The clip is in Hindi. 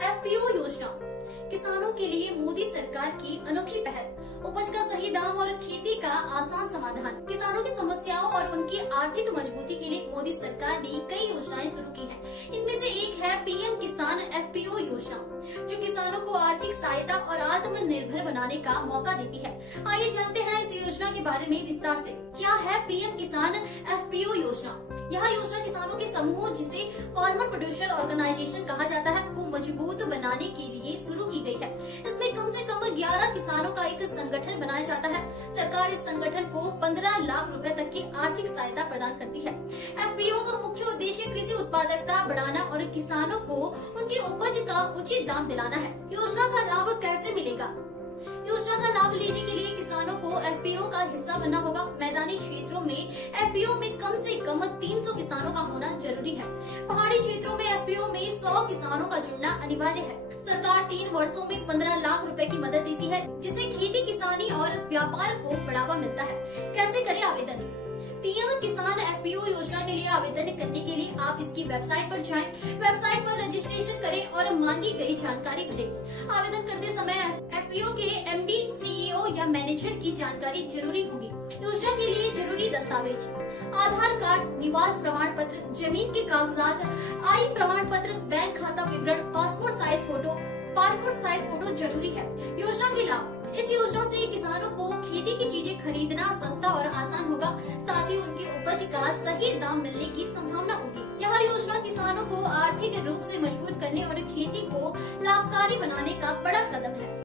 एफपीओ योजना किसानों के लिए मोदी सरकार की अनोखी पहल। उपज का सही दाम और खेती का आसान समाधान। किसानों की समस्याओं और उनकी आर्थिक मजबूती के लिए मोदी सरकार ने कई योजनाएं शुरू की हैं। इनमें से एक है पीएम किसान एफपीओ योजना, जो किसानों को आर्थिक सहायता और आत्मनिर्भर बनाने का मौका देती है। आइए जानते हैं इस योजना के बारे में विस्तार से। क्या है पीएम किसान एफपीओ योजना? यह योजना किसानों के समूह, जिसे फार्मर प्रोड्यूसर ऑर्गेनाइजेशन कहा जाता है, को मजबूत बनाने के लिए शुरू की गई है। इसमें कम से कम 11 किसानों का एक संगठन बनाया जाता है। सरकार इस संगठन को 15 लाख रुपए तक की आर्थिक सहायता प्रदान करती है। एफपीओ का मुख्य उद्देश्य कृषि उत्पादकता बढ़ाना और किसानों को उनकी उपज का उचित दाम दिलाना है। योजना का लाभ कैसे मिलेगा? योजना का लाभ लेने के लिए किसानों को एफपीओ का हिस्सा बनना होगा। मैदानी क्षेत्रों में एफपीओ में कम से कम 300 किसानों का होना जरूरी है। पहाड़ी क्षेत्रों में एफपीओ में 100 किसानों का जुड़ना अनिवार्य है। सरकार 3 वर्षों में 15 लाख रुपए की मदद देती है, जिससे खेती, किसानी और व्यापार को बढ़ावा मिलता है। कैसे करें आवेदन? पीएम किसान एफपीओ योजना के लिए आवेदन करने के लिए आप इसकी वेबसाइट पर जाएं। वेबसाइट पर रजिस्ट्रेशन करें और मांगी गई जानकारी भरें। आवेदन करते समय एफपीओ के एमडी, सीईओ या मैनेजर की जानकारी जरूरी होगी। योजना के लिए जरूरी दस्तावेज: आधार कार्ड, निवास प्रमाण पत्र, जमीन के कागजात, आय प्रमाण पत्र, बैंक खाता विवरण, पासपोर्ट साइज फोटो जरूरी है। योजना के लाभ: इस योजना से किसानों को खेती की चीजें खरीदना सस्ता और आसान होगा। साथ ही उनकी उपज का सही दाम मिलने की संभावना होगी। यह योजना किसानों को आर्थिक रूप से मजबूत करने और खेती को लाभकारी बनाने का बड़ा कदम है।